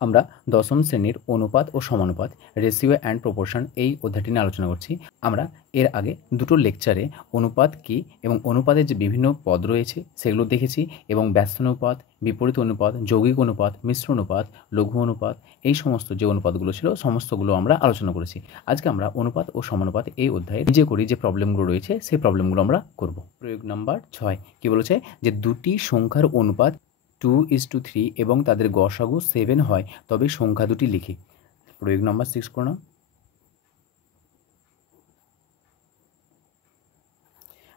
আমরা দশম শ্রেণীর অনুপাত ও সমানুপাত রেশিও অ্যান্ড প্রপোর্শন এই অধ্যায়টি নিয়ে আলোচনা করছি। আমরা এর আগে দুটো লেকচারে অনুপাত কী এবং অনুপাতের যে বিভিন্ন পদ রয়েছে সেগুলো দেখেছি, এবং ব্যস্তানুপাত, বিপরীত অনুপাত, যৌগিক অনুপাত, মিশ্র অনুপাত, লঘু অনুপাত, এই সমস্ত যে অনুপাতগুলো ছিল সমস্তগুলো আমরা আলোচনা করেছি। আজকে আমরা অনুপাত ও সমানুপাত এই অধ্যায়ে নিজে করি যে প্রবলেমগুলো রয়েছে সেই প্রবলেমগুলো আমরা করব। প্রয়োগ নাম্বার 6 কী বলেছে, যে দুটি সংখ্যার অনুপাত 2:3 এবং তাদের গসাগু 7 হয় তবে সংখ্যা দুটি লিখি। প্রয়োগ নম্বর 6 করো না।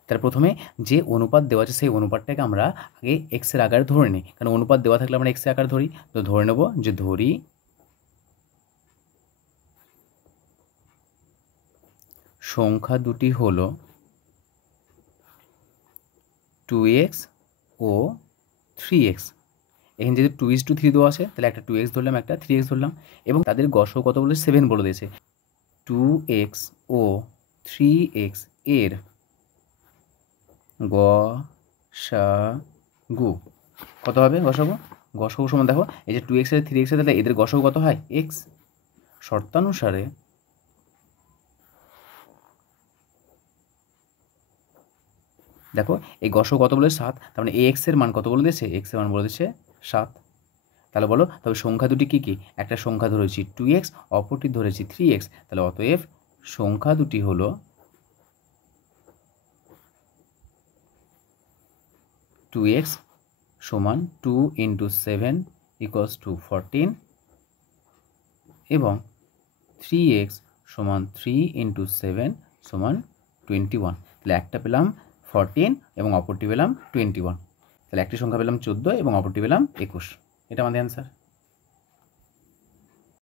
তার প্রথমে যে অনুপাত দেওয়া আছে সেই অনুপাতটাকে আমরা আগে এক্সের আকারে ধরে নিই, কারণ অনুপাত দেওয়া থাকলে আমরা এক্সের আকারে ধরি। তো ধরে নেব যে ধরি সংখ্যা দুটি হলো 2x ও 3x। এখানে যদি 2:3 দেওয়া আছে তাহলে একটা 2x ধরলাম, একটা 3x ধরলাম, এবং তাদের গসও কত বলে 7 বলে দিয়েছে। 2x ও 3x এর গসাগু কত হবে? গসাগু সমান, দেখো এই যে 2x এর 3x এর, তাহলে এদের গসাগু কত হয়? x। শর্তানুসারে দেখো এই গসাগু কত বলে 7, তার মানে ax এর মান কত বলে দিয়েছে? x এর মান বলে দিয়েছে 7। তাহলে বলো, তবে সংখ্যা দুটি কী কী? একটা সংখ্যা ধরেছি 2x, অপরটি ধরেছি 3x। তাহলে অতএব সংখ্যা দুটি হলো 2x সমান 2 × 7 = 14 এবং 3x সমান 3 × 7 সমান 21। তাহলে একটা পেলাম 14 এবং অপরটি পেলাম 21। তাহলে একটি সংখ্যা পেলাম 14 এবং অপরটি পেলাম 21। এটা আমাদের অ্যান্সার।